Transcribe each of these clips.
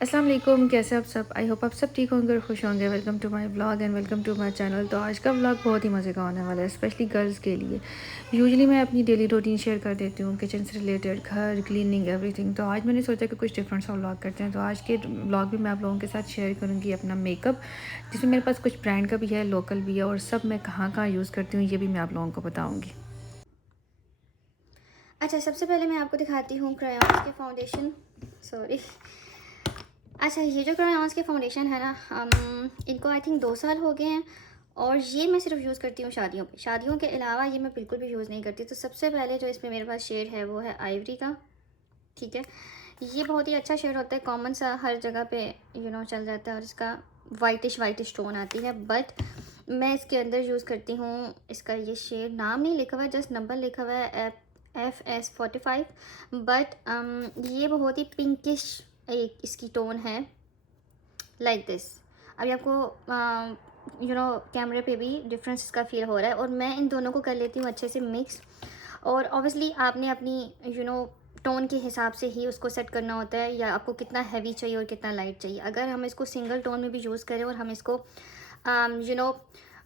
अस्सलाम वालेकुम, कैसे आप सब। आई होप आप सब ठीक होंगे और खुश होंगे। Welcome to my vlog and welcome to my channel. तो आज का व्लॉग बहुत ही मज़े का होने वाला है, स्पेशली गर्ल्स के लिए। यूजुअली मैं अपनी डेली रूटीन शेयर कर देती हूँ, किचन से रिलेटेड, घर क्लीनिंग एवरीथिंग। तो आज मैंने सोचा कि कुछ डिफरेंट सा व्लॉग करते हैं। तो आज के व्लॉग में मैं आप लोगों के साथ शेयर करूँगी अपना मेकअप, जिसमें मेरे पास कुछ ब्रांड का भी है, लोकल भी है, और सब मैं कहाँ कहाँ यूज़ करती हूँ ये भी मैं आप लोगों को बताऊँगी। अच्छा, सबसे पहले मैं आपको दिखाती हूँ क्रायॉन्स के फाउंडेशन। सॉरी। अच्छा, ये जो क्रायॉन्स के फाउंडेशन है ना, इनको आई थिंक 2 साल हो गए हैं और ये मैं सिर्फ यूज़ करती हूँ शादियों पे। शादियों के अलावा ये मैं बिल्कुल भी यूज़ नहीं करती। तो सबसे पहले जो इसमें मेरे पास शेड है वो है आइवरी का। ठीक है, ये बहुत ही अच्छा शेड होता है, कॉमन सा, हर जगह पे चल जाता है। और इसका वाइटिश वाइटिश टोन आती है, बट मैं इसके अंदर यूज़ करती हूँ, इसका ये शेड नाम नहीं लिखा हुआ है, जस्ट नंबर लिखा हुआ है FS45। बट ये बहुत ही पिंकिश एक इसकी टोन है, लाइक दिस। अभी आपको कैमरे पे भी डिफरेंस इसका फील हो रहा है, और मैं इन दोनों को कर लेती हूँ अच्छे से मिक्स। और ऑब्वियसली आपने अपनी टोन के हिसाब से ही उसको सेट करना होता है, या आपको कितना हैवी चाहिए और कितना लाइट चाहिए। अगर हम इसको सिंगल टोन में भी यूज़ करें और हम इसको यू नो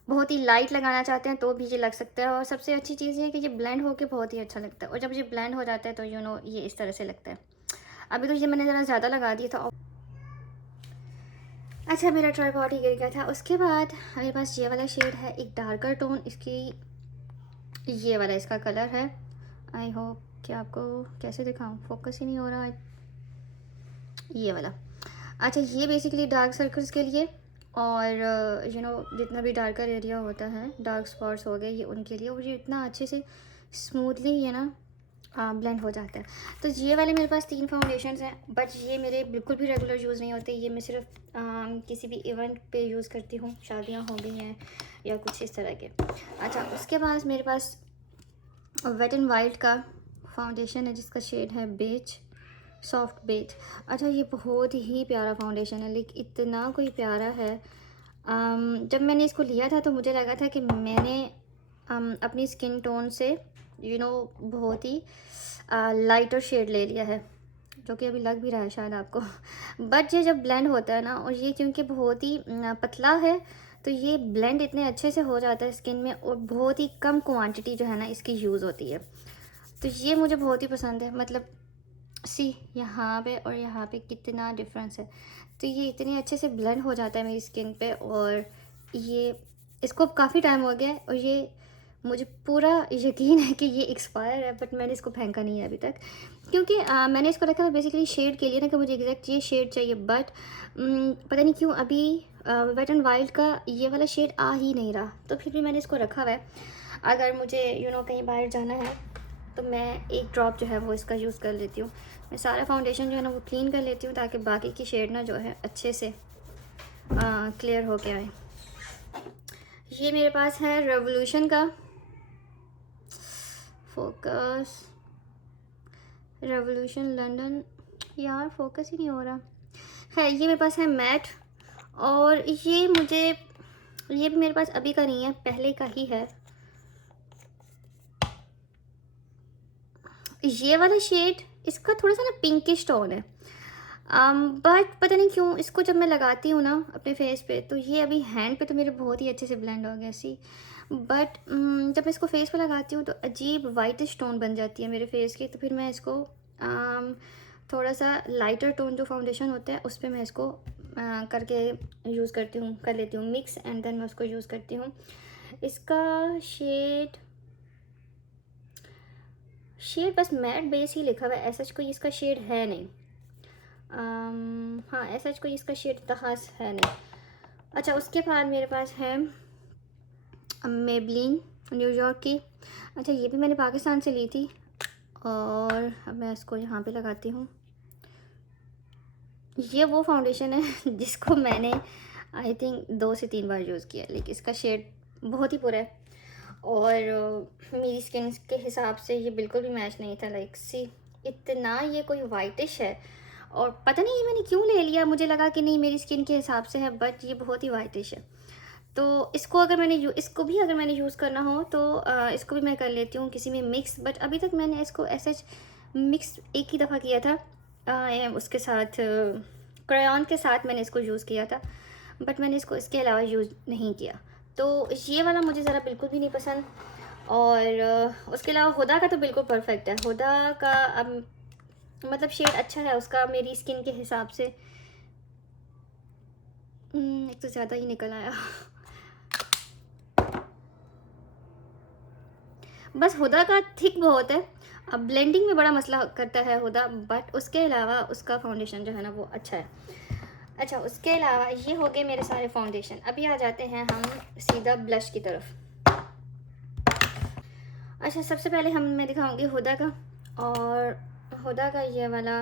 बहुत ही लाइट लगाना चाहते हैं तो भी ये लग सकता है। और सबसे अच्छी चीज़ ये है कि ये ब्लेंड होकर बहुत ही अच्छा लगता है, और जब ये ब्लेंड हो जाता है तो ये इस तरह से लगता है। अभी तो ये मैंने ज़रा ज़्यादा लगा दिया था। अच्छा, मेरा ट्राइपॉड ही गिर गया था। उसके बाद मेरे पास ये वाला शेड है, एक डार्कर टोन इसकी, ये वाला इसका कलर है। आई होप कि आपको कैसे दिखाऊं, फोकस ही नहीं हो रहा है, ये वाला। अच्छा, ये बेसिकली डार्क सर्कल्स के लिए, और जितना भी डार्कर एरिया होता है, डार्क स्पॉट्स हो गए, ये उनके लिए। और ये इतना अच्छे से स्मूथली ये ना ब्लेंड हो जाता है। तो ये वाले मेरे पास 3 फाउंडेशंस हैं, बट ये मेरे बिल्कुल भी रेगुलर यूज़ नहीं होते। ये मैं सिर्फ किसी भी इवेंट पे यूज़ करती हूँ, शादियाँ हो गई हैं या कुछ इस तरह के। अच्छा, उसके बाद मेरे पास वेट एंड वाइल्ड का फाउंडेशन है, जिसका शेड है बेज, सॉफ्ट बेज। अच्छा, ये बहुत ही प्यारा फाउंडेशन है, लेकिन इतना कोई प्यारा है। जब मैंने इसको लिया था तो मुझे लगा था कि मैंने अपनी स्किन टोन से बहुत ही लाइटर शेड ले लिया है, जो कि अभी लग भी रहा है शायद आपको। बट ये जब ब्लेंड होता है ना, और ये क्योंकि बहुत ही पतला है, तो ये ब्लेंड इतने अच्छे से हो जाता है स्किन में, और बहुत ही कम क्वांटिटी जो है ना इसकी यूज़ होती है। तो ये मुझे बहुत ही पसंद है। मतलब सी, यहाँ पे और यहाँ पे कितना डिफरेंस है। तो ये इतने अच्छे से ब्लेंड हो जाता है मेरी स्किन पे। और ये, इसको काफ़ी टाइम हो गया है, और ये मुझे पूरा यकीन है कि ये एक्सपायर है, बट मैंने इसको फेंका नहीं है अभी तक, क्योंकि मैंने इसको रखा था बेसिकली शेड के लिए ना, कि मुझे एग्जैक्ट ये शेड चाहिए। बट पता नहीं क्यों अभी वेट एंड वाइल्ड का ये वाला शेड आ ही नहीं रहा, तो फिर भी मैंने इसको रखा हुआ है। अगर मुझे कहीं बाहर जाना है तो मैं एक ड्रॉप जो है वो इसका यूज़ कर लेती हूँ। मैं सारा फाउंडेशन जो है ना वो क्लीन कर लेती हूँ, ताकि बाकी की शेड ना जो है अच्छे से क्लियर हो के आए। ये मेरे पास है रेवोल्यूशन का, फोकस, रेवोल्यूशन लंदन, यार फोकस ही नहीं हो रहा है। ये मेरे पास है मैट, और ये भी मेरे पास अभी का नहीं है, पहले का ही है। ये वाला शेड, इसका थोड़ा सा ना पिंकिश टोन है, बट पता नहीं क्यों इसको जब मैं लगाती हूँ ना अपने फेस पे, तो ये अभी हैंड पे तो मेरे बहुत ही अच्छे से ब्लेंड हो गया सी। बट जब मैं इसको फेस पे लगाती हूँ तो अजीब वाइटिश टोन बन जाती है मेरे फेस की। तो फिर मैं इसको थोड़ा सा लाइटर टोन जो फाउंडेशन होता है उस पर मैं इसको करके यूज़ करती हूँ, कर लेती हूँ मिक्स, एंड देन मैं उसको यूज़ करती हूँ। इसका शेड शेड बस मैट बेस ही लिखा हुआ है, ऐसा कोई इसका शेड है नहीं। हाँ, ऐसा कोई इसका शेड इतना खास है नहीं। अच्छा, उसके बाद मेरे पास है मेबलिन न्यूयॉर्क की। अच्छा, ये भी मैंने पाकिस्तान से ली थी, और अब मैं इसको यहाँ पे लगाती हूँ। ये वो फाउंडेशन है जिसको मैंने आई थिंक 2 से 3 बार यूज़ किया, लेकिन इसका शेड बहुत ही बुरा है, और मेरी स्किन के हिसाब से ये बिल्कुल भी मैच नहीं था। लाइक सी, इतना ये कोई वाइटिश है, और पता नहीं ये मैंने क्यों ले लिया, मुझे लगा कि नहीं मेरी स्किन के हिसाब से है, बट ये बहुत ही वाइटिश है। तो इसको अगर इसको भी अगर मैंने यूज़ करना हो तो इसको भी मैं कर लेती हूँ किसी में मिक्स। बट अभी तक मैंने इसको ऐसे मिक्स एक ही दफ़ा किया था, उसके साथ क्रेयॉन के साथ मैंने इसको यूज़ किया था, बट मैंने इसको इसके अलावा यूज़ नहीं किया। तो ये वाला मुझे ज़रा बिल्कुल भी नहीं पसंद। और उसके अलावा हुदा का तो बिल्कुल परफेक्ट है। हुदा का अब मतलब शेड अच्छा है उसका मेरी स्किन के हिसाब से। एक तो ज़्यादा ही निकल आया। बस हुदा का थिक बहुत है, अब ब्लेंडिंग में बड़ा मसला करता है हुदा, बट उसके अलावा उसका फाउंडेशन जो है ना वो अच्छा है। अच्छा, उसके अलावा ये हो गए मेरे सारे फाउंडेशन। अभी आ जाते हैं हम सीधा ब्लश की तरफ। अच्छा, सबसे पहले मैं दिखाऊंगी हुदा का, और हुदा का ये वाला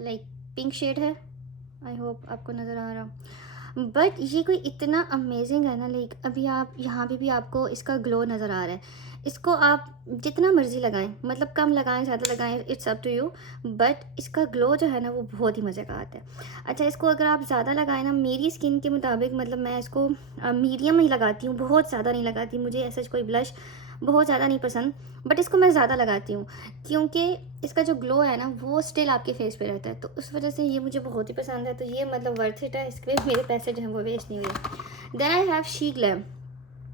लाइक पिंक शेड है। आई होप आपको नज़र आ रहा, बट ये कोई इतना अमेजिंग है ना, लाइक अभी आप यहाँ भी आपको इसका ग्लो नज़र आ रहा है। इसको आप जितना मर्ज़ी लगाएं, मतलब कम लगाएं ज़्यादा लगाएं, it's up to you, but इसका ग्लो जो है ना वो बहुत ही मज़े का आता है। अच्छा, इसको अगर आप ज़्यादा लगाएं ना, मेरी स्किन के मुताबिक मतलब मैं इसको मीडियम ही लगाती हूँ, बहुत ज़्यादा नहीं लगाती। मुझे ऐसा कोई ब्लश बहुत ज़्यादा नहीं पसंद, बट इसको मैं ज़्यादा लगाती हूँ क्योंकि इसका जो ग्लो है ना वो स्टिल आपके फेस पे रहता है, तो उस वजह से ये मुझे बहुत ही पसंद है। तो ये मतलब वर्थ इट है, इसके मेरे पैसे जो हैं वो वेस्ट नहीं हुए। Then I have Sheglam.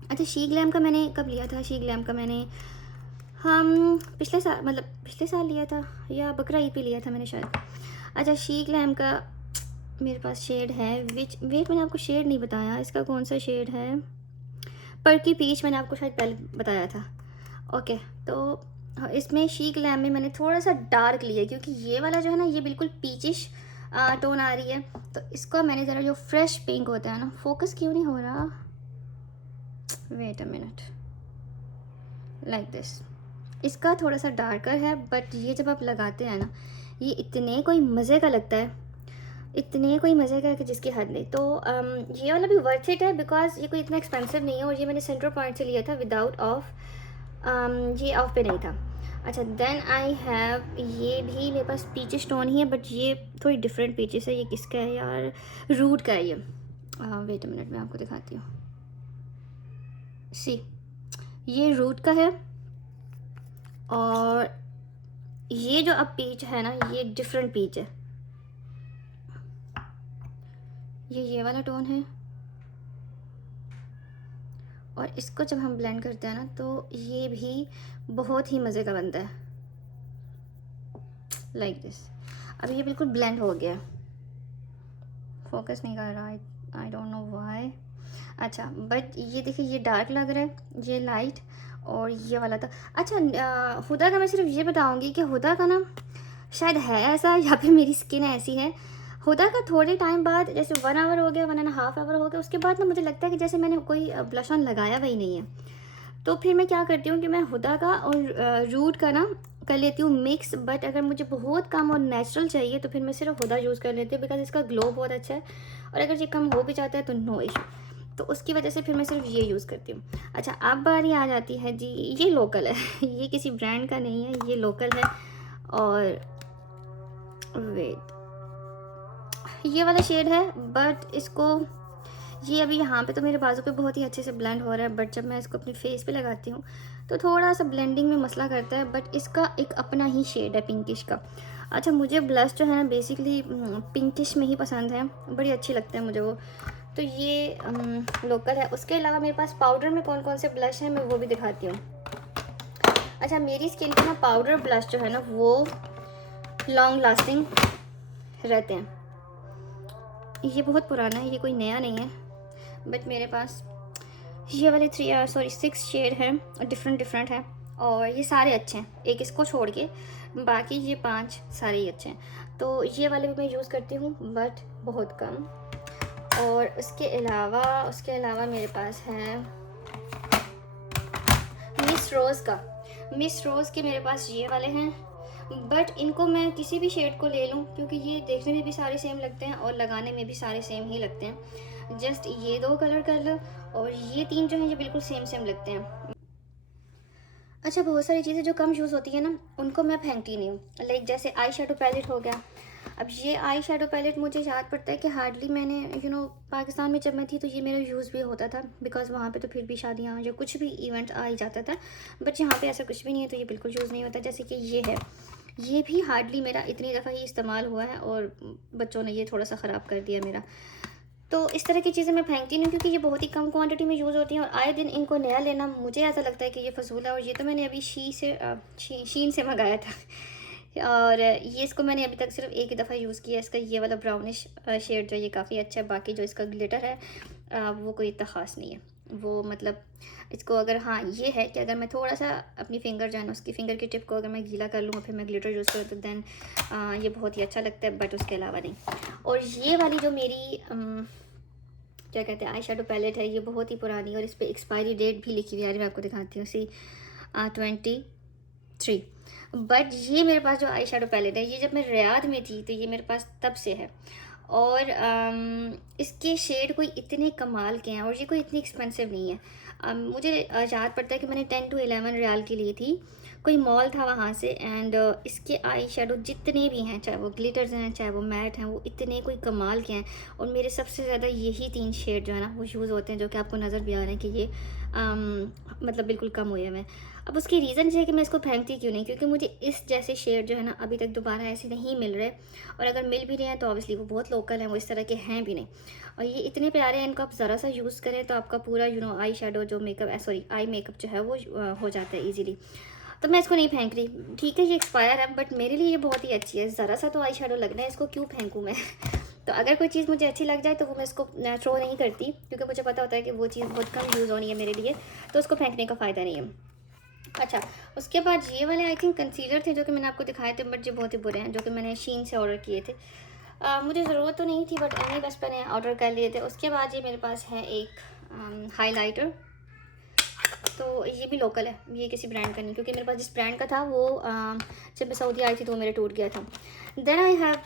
अच्छा, शी ग्लैम का मैंने कब लिया था? शी ग्लैम का मैंने पिछले साल लिया था, या बकरा ईद पे लिया था मैंने शायद। अच्छा, शी ग्लैम का मेरे पास शेड है वेट मैंने आपको शेड नहीं बताया, इसका कौन सा शेड है? पर्की पीच मैंने आपको शायद पहले बताया था। ओके, तो इसमें शी ग्लैम में मैंने थोड़ा सा डार्क लिया क्योंकि ये वाला जो है ना ये बिल्कुल पीचिश टोन आ रही है, तो इसको मैंने ज़रा जो फ्रेश पिंक होता है ना, फोकस क्यों नहीं हो रहा, wait a minute, like this, इसका थोड़ा सा डार्कर है, बट ये जब आप लगाते हैं ना ये इतने कोई मज़े का लगता है, इतने कोई मज़े का कि जिसकी हद नहीं। तो ये वाला भी वर्थ इट है बिकॉज ये कोई इतना एक्सपेंसिव नहीं है, और ये मैंने सेंट्रल पॉइंट से लिया था विदाउट ऑफ, ये ऑफ पे नहीं था। अच्छा, देन आई हैव, ये भी मेरे पास पीच स्टोन ही है, बट ये थोड़ी डिफरेंट पीचेस है। ये किसका है यार? रूट का है ये। वेट अ मिनट, मैं आपको दिखाती हूँ। सी, ये रूट का है, और ये जो अब पीच है ना ये डिफरेंट पीच है, ये वाला टोन है, और इसको जब हम ब्लेंड करते हैं ना तो ये भी बहुत ही मज़े का बनता है, लाइक दिस। अब ये बिल्कुल ब्लेंड हो गया, फोकस नहीं कर रहा, आई डोंट नो व्हाई। अच्छा, बट ये देखिए ये डार्क लग रहा है, ये लाइट, और ये वाला था। अच्छा, हुदा का मैं सिर्फ ये बताऊंगी कि हुदा का ना शायद है ऐसा, या फिर मेरी स्किन ऐसी है, हुदा का थोड़े टाइम बाद, जैसे 1 आवर हो गया, 1.5 आवर हो गया, उसके बाद ना मुझे लगता है कि जैसे मैंने कोई ब्लश ऑन लगाया हुआ ही नहीं है। तो फिर मैं क्या करती हूँ कि मैं हुदा का और रूट का ना कर लेती हूँ मिक्स, बट अगर मुझे बहुत कम और नेचुरल चाहिए तो फिर मैं सिर्फ हुदा यूज़ कर लेती हूँ, बिकॉज इसका ग्लो बहुत अच्छा है, और अगर ये कम हो भी जाता है तो नो इशू, तो उसकी वजह से फिर मैं सिर्फ ये यूज़ करती हूँ। अच्छा, अब बारी आ जाती है जी, ये लोकल है ये किसी ब्रांड का नहीं है, ये लोकल है, और वेट, ये वाला शेड है, बट इसको ये अभी यहाँ पे तो मेरे बाजू पे बहुत ही अच्छे से ब्लेंड हो रहा है, बट जब मैं इसको अपने फेस पे लगाती हूँ तो थोड़ा सा ब्लेंडिंग में मसला करता है, बट इसका एक अपना ही शेड है पिंकिश का। अच्छा, मुझे ब्लश जो है ना बेसिकली पिंकिश में ही पसंद है, बड़ी अच्छी लगते हैं मुझे वो, तो ये लोकल है। उसके अलावा मेरे पास पाउडर में कौन कौन से ब्लश हैं मैं वो भी दिखाती हूँ। अच्छा, मेरी स्किन पे ना पाउडर ब्लश जो है ना वो लॉन्ग लास्टिंग रहते हैं, ये बहुत पुराना है, ये कोई नया नहीं है, बट मेरे पास ये वाले 6 शेड हैं और डिफरेंट है, और ये सारे अच्छे हैं, एक इसको छोड़ के बाकी ये 5 सारे ही अच्छे हैं। तो ये वाले भी मैं यूज़ करती हूँ, बट बहुत कम। और उसके अलावा मेरे पास है मिस रोज़ के मेरे पास ये वाले हैं, बट इनको मैं किसी भी शेड को ले लूँ क्योंकि ये देखने में भी सारे सेम लगते हैं और लगाने में भी सारे सेम ही लगते हैं। जस्ट ये 2 कलर कर लो, और ये 3 जो हैं ये बिल्कुल सेम लगते हैं। अच्छा, बहुत सारी चीज़ें जो कम यूज़ होती है ना उनको मैं फेंकती नहीं हूँ, लाइक जैसे आई शेडो पैलेट हो गया। अब ये आई शेडो पैलेट मुझे याद पड़ता है कि हार्डली मैंने पाकिस्तान में जब मैं थी तो ये मेरा यूज़ भी होता था, बिकॉज वहाँ पे तो फिर भी शादियाँ या कुछ भी इवेंट आ ही जाता था, बट यहाँ पे ऐसा कुछ भी नहीं है, तो ये बिल्कुल यूज़ नहीं होता। जैसे कि ये है, ये भी हार्डली मेरा इतनी दफ़ा ही इस्तेमाल हुआ है और बच्चों ने ये थोड़ा सा ख़राब कर दिया मेरा। तो इस तरह की चीज़ें मैं फेंकती नहीं हूँ क्योंकि ये बहुत ही कम क्वांटिटी में यूज़ होती हैं और आए दिन इनको नया लेना मुझे ऐसा लगता है कि ये फ़ज़ूल है। और ये तो मैंने अभी शीन से मंगाया था और ये इसको मैंने अभी तक सिर्फ एक ही दफ़ा यूज़ किया है। इसका ये वाला ब्राउनिश शेड जो है ये काफ़ी अच्छा है। बाकी जो इसका ग्लिटर है वो कोई इतना ख़ास नहीं है। वो मतलब इसको अगर हाँ ये है कि अगर मैं थोड़ा सा अपनी फिंगर जो है ना उसकी फिंगर की टिप को अगर मैं गीला कर लूँ और फिर मैं ग्लिटर यूज़ करूँ तो दैन ये बहुत ही अच्छा लगता है, बट उसके अलावा नहीं। और ये वाली जो मेरी क्या कहते हैं आई शेडो पैलेट है, ये बहुत ही पुरानी और इस पर एक्सपायरी डेट भी लिखी हुई है। मैं आपको दिखाती हूँ, सी 23। बट ये मेरे पास जो आई शेडो पैलेट है ये जब मैं रियाद में थी तो ये मेरे पास तब से है। और इसके शेड कोई इतने कमाल के हैं और ये कोई इतनी एक्सपेंसिव नहीं है। मुझे याद पड़ता है कि मैंने 10 to 11 रियाल की ली थी, कोई मॉल था वहाँ से। एंड इसके आई शेडो जितने भी हैं, चाहे वो ग्लिटर्स हैं चाहे वो मैट हैं, वो इतने कोई कमाल के हैं। और मेरे सबसे ज़्यादा यही 3 शेड जो है ना वो यूज़ होते हैं, जो कि आपको नज़र भी आ रहे हैं कि ये मतलब बिल्कुल कम हुए हैं। अब उसकी रीज़न ये है कि मैं इसको फेंकती क्यों नहीं, क्योंकि मुझे इस जैसे शेड जो है ना अभी तक दोबारा ऐसे नहीं मिल रहे। और अगर मिल भी रहे हैं तो ऑब्वियसली वो बहुत लोकल हैं, वो इस तरह के हैं भी नहीं। और ये इतने प्यारे हैं, इनको आप ज़रा सा यूज़ करें तो आपका पूरा आई शेडो जो मेकअप सॉरी आई मेकअप जो है वो हो जाता है ईजीली। तो मैं इसको नहीं फेंक रही। ठीक है ये एक्सपायर है बट मेरे लिए ये बहुत ही अच्छी है। ज़रा सा तो आई शेडो लगना है, इसको क्यों फेंकूँ मैं तो अगर कोई चीज़ मुझे अच्छी लग जाए तो वो मैं इसको थ्रो नहीं करती, क्योंकि मुझे पता होता है कि वो चीज़ बहुत कम यूज़ होनी है मेरे लिए, तो उसको फेंकने का फ़ायदा नहीं है। अच्छा, उसके बाद ये वाले आई थिंक कंसीलर थे जो कि मैंने आपको दिखाए थे, बट ये बहुत ही बुरे हैं, जो कि मैंने शीन से ऑर्डर किए थे। मुझे ज़रूरत तो नहीं थी बट नहीं, बस मैंने ऑर्डर कर लिए थे। उसके बाद ये मेरे पास है एक हाइलाइटर, तो ये भी लोकल है, ये किसी ब्रांड का नहीं, क्योंकि मेरे पास जिस ब्रांड का था वो जब मैं सऊदी आई थी तो वो मेरे टूट गया था। Then I have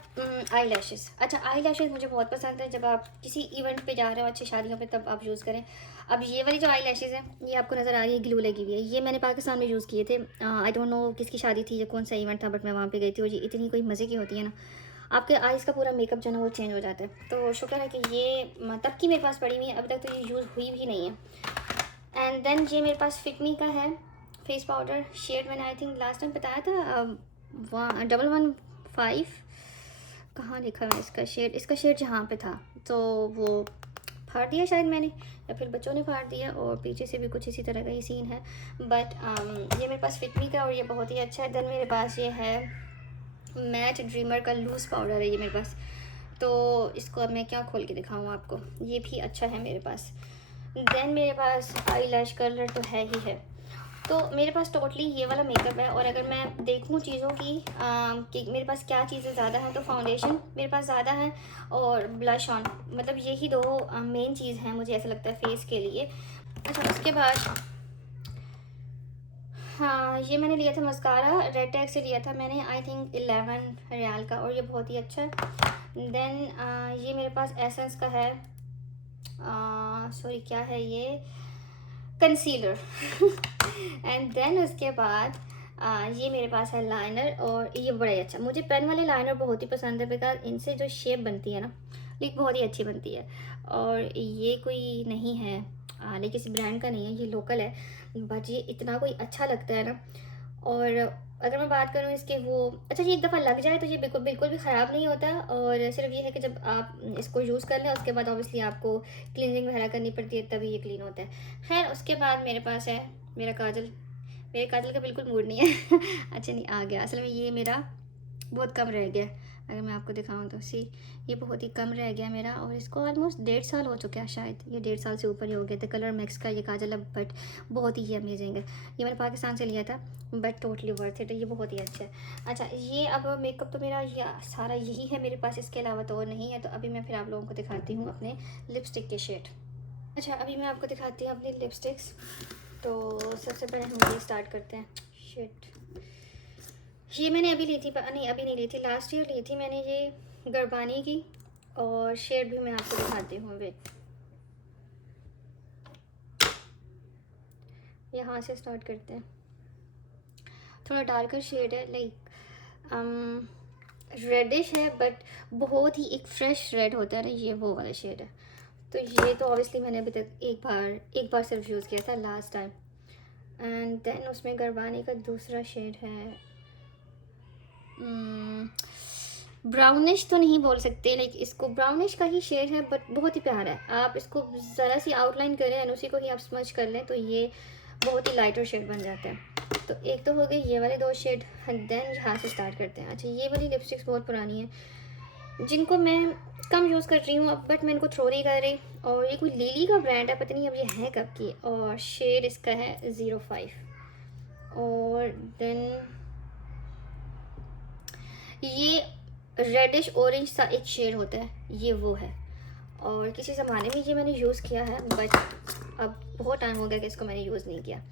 eyelashes. अच्छा, आई लैशेज़ मुझे बहुत पसंद है, जब आप किसी इवेंट पे जा रहे हो अच्छी शादियों पे तब आप यूज़ करें। अब ये वाली जो आई लैशेज़ है ये आपको नज़र आ रही है, ग्लू लगी हुई है। ये मैंने पाकिस्तान में यूज़ किए थे। आई डोंट नो किसकी शादी थी या कौन सा इवेंट था, बट मैं वहाँ पर गई थी और ये इतनी कोई मज़े की होती है ना, आपके आइज़ का पूरा मेकअप जो है ना वो चेंज हो जाता है। तो शुक्र है कि ये तब की मेरे पास पड़ी हुई है, अभी तक तो ये यूज़ हुई भी नहीं है। एंड देन ये मेरे पास फिटमी का है फेस पाउडर, शेड मैंने आई थिंक लास्ट टाइम बताया था 115। कहाँ लिखा है इसका शेड जहाँ पे था, तो वो फाड़ दिया शायद मैंने, या फिर बच्चों ने फाड़ दिया। और पीछे से भी कुछ इसी तरह का ही सीन है, बट ये मेरे पास फिटमी का और ये बहुत ही अच्छा है। देन मेरे पास ये है मैट ड्रीमर का लूज़ पाउडर है ये मेरे पास, तो इसको अब मैं क्या खोल के दिखाऊँ आपको, ये भी अच्छा है मेरे पास। देन मेरे पास आई लैश कलर तो है ही है। तो मेरे पास टोटली ये वाला मेकअप है। और अगर मैं देखूँ चीज़ों की कि मेरे पास क्या चीज़ें ज़्यादा हैं, तो फाउंडेशन मेरे पास ज़्यादा है और ब्लश ऑन, मतलब यही दो मेन चीज़ हैं मुझे ऐसा लगता है फेस के लिए। अच्छा, उसके बाद हाँ, ये मैंने लिया था मस्कारा, रेड टैग से लिया था मैंने आई थिंक 11 रियाल का, और ये बहुत ही अच्छा है। देन ये मेरे पास एसेंस का है, सॉरी क्या है ये, कंसीलर एंड देन उसके बाद ये मेरे पास है लाइनर, और ये बड़ा ही अच्छा, मुझे पेन वाले लाइनर बहुत ही पसंद है, बिकॉज इनसे जो शेप बनती है ना लाइक बहुत ही अच्छी बनती है। और ये कोई नहीं है लाइक किसी ब्रांड का नहीं है, ये लोकल है, बट ये इतना कोई अच्छा लगता है ना। और अगर मैं बात करूँ इसके वो, अच्छा ये एक दफ़ा लग जाए तो ये बिल्कुल बिल्कुल भी ख़राब नहीं होता, और सिर्फ ये है कि जब आप इसको यूज़ कर लें उसके बाद ऑब्वियसली आपको क्लीनिंग वगैरह करनी पड़ती है, तभी ये क्लीन होता है। खैर, उसके बाद मेरे पास है मेरा काजल। मेरे काजल का बिल्कुल मूड नहीं है अच्छा नहीं, आ गया, असल में ये मेरा बहुत कम रह गया, अगर मैं आपको दिखाऊं तो सी, ये बहुत ही कम रह गया मेरा, और इसको ऑलमोस्ट 1.5 साल हो चुका है, शायद ये 1.5 साल से ऊपर ही हो गया था। कलर मैक्स का ये काजल है, बट बहुत ही अमेजिंग है। ये मैंने पाकिस्तान से लिया था, बट टोटली वर्थ इट है, ये बहुत ही अच्छा है। अच्छा, ये अब मेकअप तो मेरा ये सारा यही है मेरे पास, इसके अलावा तो और नहीं है। तो अभी मैं फिर आप लोगों को दिखाती हूँ अपने लिपस्टिक के शेड। अच्छा, अभी मैं आपको दिखाती हूँ अपनी लिपस्टिक्स। तो सबसे पहले हम ये स्टार्ट करते हैं। शेड ये मैंने अभी ली थी, नहीं अभी नहीं ली थी, लास्ट ईयर ली थी मैंने ये गरबानी की, और शेड भी मैं आपको दिखाती हूँ। वेट, यहाँ से स्टार्ट करते हैं। थोड़ा डार्कर शेड है, लाइक रेडिश है, बट बहुत ही एक फ्रेश रेड होता है ना, ये वो वाला शेड है। तो ये तो ऑब्वियसली मैंने अभी तक एक बार सिर्फ यूज़ किया था लास्ट टाइम। एंड देन उसमें गरबानी का दूसरा शेड है, ब्राउनिश तो नहीं बोल सकते, लाइक इसको ब्राउनिश का ही शेड है बट बहुत ही प्यारा है। आप इसको ज़रा सी आउटलाइन करें एंड उसी को ही आप स्मच कर लें तो ये बहुत ही लाइटर शेड बन जाता है। तो एक तो हो गए ये वाले 2 शेड, देन यहाँ से स्टार्ट करते हैं। अच्छा, ये वाली लिपस्टिक्स बहुत पुरानी है जिनको मैं कम यूज़ कर रही हूँ अब, बट मैं इनको थ्रो नहीं कर रही। और ये कोई लिली का ब्रांड है, पता नहीं अब ये है कब की, और शेड इसका है 05। और देन ये रेडिश ऑरेंज सा एक शेड होता है, ये वो है। और किसी ज़माने में ये मैंने यूज़ किया है बट अब बहुत टाइम हो गया कि इसको मैंने यूज़ नहीं किया।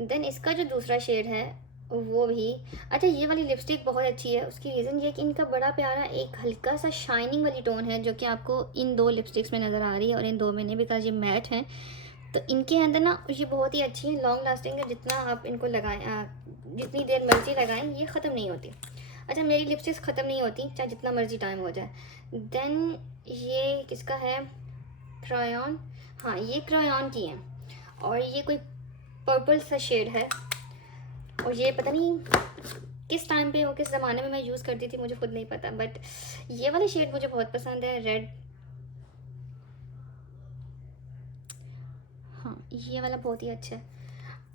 देन इसका जो दूसरा शेड है वो भी अच्छा, ये वाली लिपस्टिक बहुत अच्छी है। उसकी रीज़न ये है कि इनका बड़ा प्यारा एक हल्का सा शाइनिंग वाली टोन है जो कि आपको इन 2 लिपस्टिक्स में नज़र आ रही है और इन 2 में नहीं, बिकॉज ये मैट हैं। तो इनके अंदर ना ये बहुत ही अच्छी है, लॉन्ग लास्टिंग है। जितना आप इनको लगाएं, जितनी देर मर्जी लगाएं, ये ख़त्म नहीं होती। अच्छा, मेरी लिपस्टिक्स ख़त्म नहीं होती चाहे जितना मर्जी टाइम हो जाए। देन ये किसका है, क्रायॉन, हाँ ये क्रायॉन की है और ये कोई पर्पल सा शेड है। और ये पता नहीं किस टाइम पे हो, किस ज़माने में मैं यूज़ करती थी, मुझे खुद नहीं पता, बट ये वाला शेड मुझे बहुत पसंद है, रेड। हाँ ये वाला बहुत ही अच्छा है।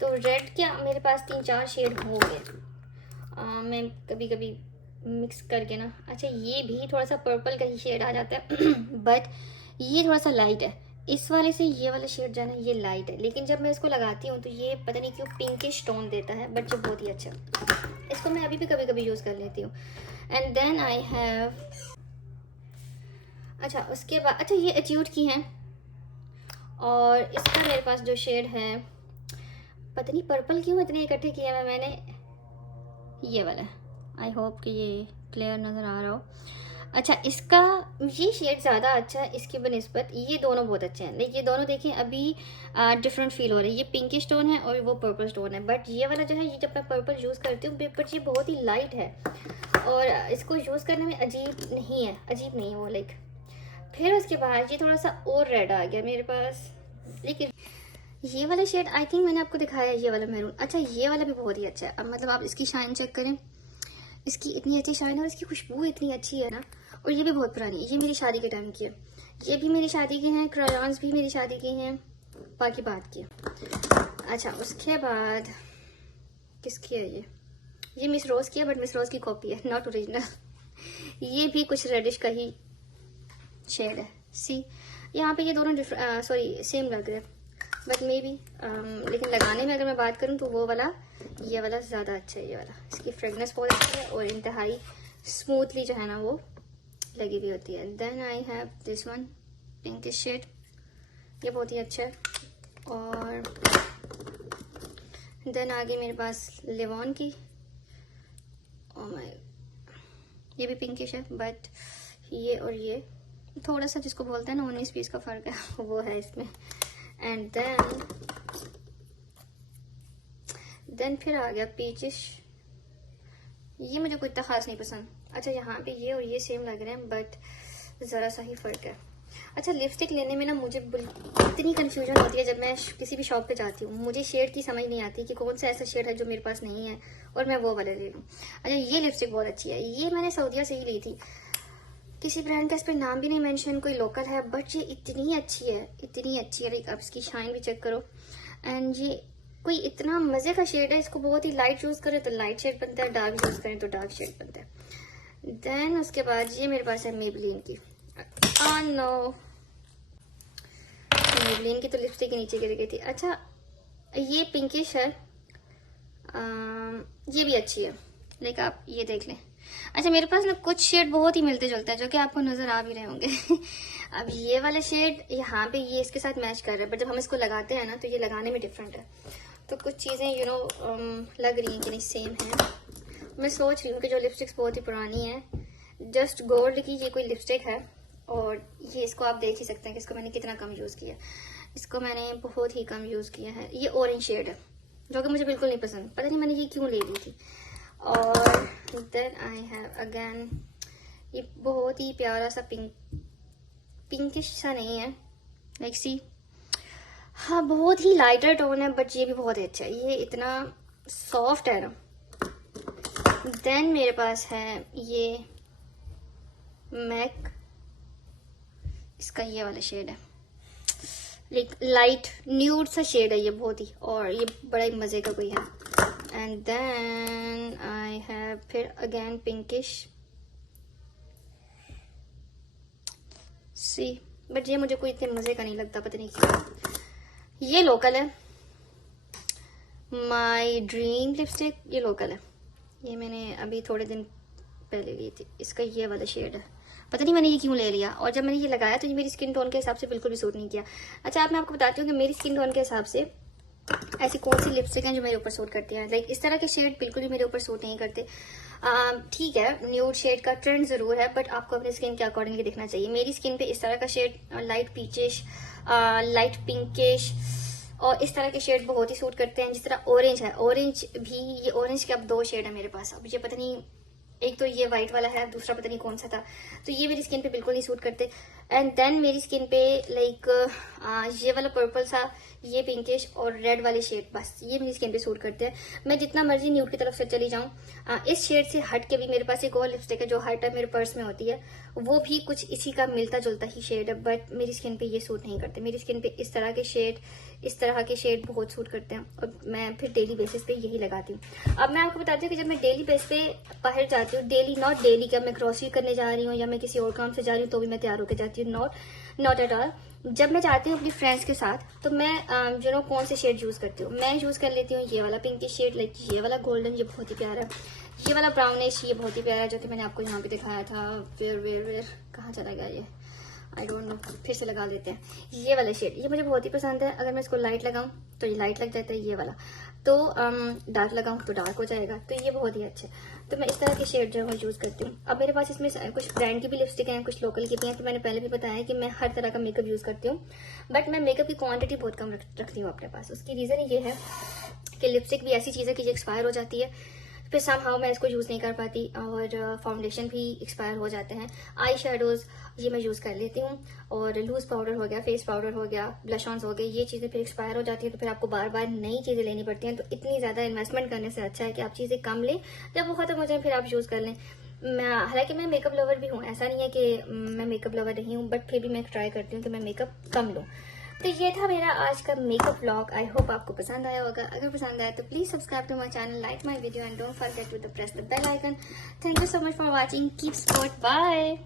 तो रेड क्या मेरे पास 3-4 शेड हो गए, मैं कभी कभी मिक्स करके ना। अच्छा, ये भी थोड़ा सा पर्पल का ही शेड आ जाता है बट ये थोड़ा सा लाइट है। इस वाले से ये वाला शेड जो है ना ये लाइट है, लेकिन जब मैं इसको लगाती हूँ तो ये पता नहीं क्यों पिंकिश टोन देता है, बट ये बहुत ही अच्छा है। इसको मैं अभी भी कभी कभी यूज़ कर लेती हूँ। एंड देन आई हैव, अच्छा उसके बाद, अच्छा ये एट्यूड की हैं और इसका मेरे पास जो शेड है, पता नहीं पर्पल क्यों इतने इकट्ठे किए हैं मैंने, ये वाला। आई होप कि ये क्लियर नज़र आ रहा हो। अच्छा, इसका ये शेड ज़्यादा अच्छा है इसकी बनिस्बत, ये दोनों बहुत अच्छे हैं। लेकिन ये दोनों देखें अभी डिफरेंट फील हो रहे हैं, ये पिंकिश टोन है और वो पर्पल टोन है। बट ये वाला जो है, ये जब मैं पर्पल यूज़ करती हूँ बट ये बहुत ही लाइट है और इसको यूज़ करने में अजीब नहीं है वो, लाइक। फिर उसके बाद ये थोड़ा सा और रेड आ गया मेरे पास, लेकिन ये वाला शेड आई थिंक मैंने आपको दिखाया है, ये वाला मैरून। अच्छा, ये वाला भी बहुत ही अच्छा है। अब मतलब आप इसकी शाइन चेक करें, इसकी इतनी अच्छी शाइन है और इसकी खुशबू इतनी अच्छी है ना। और ये भी बहुत पुरानी है, ये मेरी शादी के टाइम की है, ये भी मेरी शादी के हैं, क्रायॉन्स भी मेरी शादी के हैं, बाकी बात की। अच्छा, उसके बाद किसकी है ये मिस रोज़ की है, बट मिस रोज़ की कॉपी है, नॉट ओरिजिनल। ये भी कुछ रेडिश का ही शेड है। सी यहाँ पे ये दोनों सॉरी सेम लग रहे हैं, बट मे बी लेकिन लगाने में अगर मैं बात करूँ तो वो वाला, ये वाला ज़्यादा अच्छा है। ये वाला, इसकी फ्रेगनेंस बहुत अच्छी है और इंतहाई स्मूथली जो है ना वो लगी हुई होती है। Then I have this one, pinkish shade, ये बहुत ही अच्छा है। और देन आगे मेरे पास लिवॉन की, ओह माय, ये भी पिंकिश है, बट ये और ये थोड़ा सा जिसको बोलते हैं ना 19-20 का फ़र्क है वो है इसमें। एंड देन फिर आ गया पीचिश, ये मुझे कोई इतना खास नहीं पसंद। अच्छा, यहाँ पे ये और ये सेम लग रहे हैं बट ज़रा सा ही फ़र्क है। अच्छा, लिपस्टिक लेने में ना मुझे इतनी कन्फ्यूजन होती है जब मैं किसी भी शॉप पे जाती हूँ, मुझे शेड की समझ नहीं आती कि कौन सा ऐसा शेड है जो मेरे पास नहीं है और मैं वो वाला ले लूँ। अच्छा, ये लिपस्टिक बहुत अच्छी है, ये मैंने सऊदीया से ही ली थी, किसी ब्रांड का इस पर नाम भी नहीं मेंशन, कोई लोकल है, बट ये इतनी अच्छी है, इतनी अच्छी है। लाइक आप इसकी शाइन भी चेक करो। एंड ये कोई इतना मज़े का शेड है, इसको बहुत ही लाइट यूज़ करें तो लाइट शेड बनता है, डार्क यूज़ करें तो डार्क शेड बनता है। देन उसके बाद ये मेरे पास है मेबलिन की, नो, मेबलिन की तो लिपस्टिक के नीचे गिर गई थी। अच्छा, ये पिंकिश है, ये भी अच्छी है, लाइक आप ये देख लें। अच्छा, मेरे पास ना कुछ शेड बहुत ही मिलते जुलते हैं जो कि आपको नज़र आ भी रहे होंगे अब ये वाला शेड यहाँ पे ये इसके साथ मैच कर रहा है, बट जब हम इसको लगाते हैं ना तो ये लगाने में डिफरेंट है। तो कुछ चीज़ें लग रही हैं कि नहीं सेम है। मैं सोच रही हूँ कि जो लिपस्टिक्स बहुत ही पुरानी है, जस्ट गोल्ड की ये कोई लिपस्टिक है और ये, इसको आप देख ही सकते हैं कि इसको मैंने कितना कम यूज़ किया, इसको मैंने बहुत ही कम यूज़ किया है। ये ऑरेंज शेड है जो कि मुझे बिल्कुल नहीं पसंद, पता नहीं मैंने ये क्यों ले ली थी। और देन आई हैव अगेन, ये बहुत ही प्यारा सा पिंकिश सा नहीं है, लाइक सी, हाँ बहुत ही लाइटर टोन है, बट ये भी बहुत अच्छा है। ये इतना सॉफ्ट है ना, देन मेरे पास है ये मैक, इसका ये वाला शेड है, लाइट न्यूड सा शेड है ये बहुत ही, और ये बड़ा ही मजे का कोई है। एंड देन आई हैव फिर अगेन पिंकिश सी, बट ये मुझे कोई इतने मजे का नहीं लगता, पता नहीं क्यों। ये लोकल है, माई ड्रीम लिपस्टिक, ये लोकल है, ये मैंने अभी थोड़े दिन पहले ली थी। इसका ये वाला शेड है, पता नहीं मैंने ये क्यों ले लिया, और जब मैंने ये लगाया तो ये मेरी स्किन टोन के हिसाब से बिल्कुल भी सूट नहीं किया। अच्छा, अब मैं आपको बताती हूँ कि मेरी स्किन टोन के हिसाब से ऐसी कौन सी लिपस्टिक हैं जो मेरे ऊपर सूट करती हैं। लाइक इस तरह के शेड बिल्कुल भी मेरे ऊपर सूट नहीं करते। ठीक है, न्यूड शेड का ट्रेंड जरूर है, बट आपको अपनी स्किन के अकॉर्डिंगली दिखना चाहिए। मेरी स्किन पे इस तरह का shade, light peachish, light pinkish और इस तरह के शेड बहुत ही सूट करते हैं। जिस तरह ऑरेंज है, ऑरेंज भी, ये ऑरेंज के अब 2 शेड है मेरे पास। अब ये पता नहीं, एक तो ये वाइट वाला है, दूसरा पता नहीं कौन सा था, तो ये मेरी स्किन पे बिल्कुल नहीं सूट करते। एंड देन मेरी स्किन पे लाइक ये वाला पर्पल सा, ये पिंकिश और रेड वाले शेड, बस ये मेरी स्किन पे सूट करते हैं। मैं जितना मर्जी न्यूड की तरफ से चली जाऊं, इस शेड से हट के भी मेरे पास एक और लिपस्टिक है जो हर टाइम मेरे पर्स में होती है, वो भी कुछ इसी का मिलता जुलता ही शेड है, बट मेरी स्किन पे ये सूट नहीं करते। मेरी स्किन पे इस तरह के शेड बहुत सूट करते हैं, और मैं फिर डेली बेसिस पे यही लगाती हूँ। अब मैं आपको बताती हूँ कि जब मैं डेली बेस पे बाहर जाती हूँ, डेली नॉट डेली, क्या मैं ग्रोसरी करने जा रही हूँ या मैं किसी और काम से जा रही हूँ तो भी मैं तैयार होकर जाती हूँ, नॉट एट ऑल। जब मैं जाती हूँ अपनी फ्रेंड्स के साथ, तो मैं कौन से शेड यूज करती हूँ, मैं यूज कर लेती हूँ ये वाला पिंकी शेड, लाइक ये वाला गोल्डन, ये बहुत ही प्यारा है। ये वाला ब्राउनिश, ये बहुत ही प्यारा है, जो कि मैंने आपको यहाँ पे दिखाया था। वेयर कहाँ चला गया ये, आई डोंट नो, फिर से लगा लेते हैं। ये वाला शेड, ये मुझे बहुत ही पसंद है। अगर मैं इसको लाइट लगाऊं तो ये लाइट लग जाता है, ये वाला तो डार्क लगाऊं तो डार्क हो जाएगा, तो ये बहुत ही अच्छे। तो मैं इस तरह के शेड जो है यूज करती हूँ। अब मेरे पास इसमें कुछ ब्रांड की भी लिपस्टिक हैं, कुछ लोकल की भी हैं। तो मैंने पहले भी बताया कि मैं हर तरह का मेकअप यूज करती हूँ, बट मैं मेकअप की क्वांटिटी बहुत कम रखती हूँ अपने पास। उसकी रीजन ये है कि लिपस्टिक भी ऐसी चीज है कि ये एक्सपायर हो जाती है, फिर समहाउ मैं इसको यूज नहीं कर पाती, और फाउंडेशन भी एक्सपायर हो जाते हैं। आई शेडोज ये मैं यूज कर लेती हूँ, और लूज पाउडर हो गया, फेस पाउडर हो गया, ब्लश ऑन्स हो गए, ये चीजें फिर एक्सपायर हो जाती है, तो फिर आपको बार बार नई चीजें लेनी पड़ती हैं। तो इतनी ज्यादा इन्वेस्टमेंट करने से अच्छा है कि आप चीजें कम लें, जब वो खत्म हो जाए फिर आप यूज कर लें। हालांकि मैं मेकअप लवर भी हूँ, ऐसा नहीं है कि मैं मेकअप लवर नहीं हूँ, बट फिर भी मैं ट्राई करती हूँ कि मैं मेकअप कम लूँ। तो ये था मेरा आज का मेकअप व्लॉग। आई होप आपको पसंद आया होगा। अगर पसंद आया तो please subscribe to my channel, like my video and don't forget to press the bell icon. Thank you so much for watching, keep support, bye.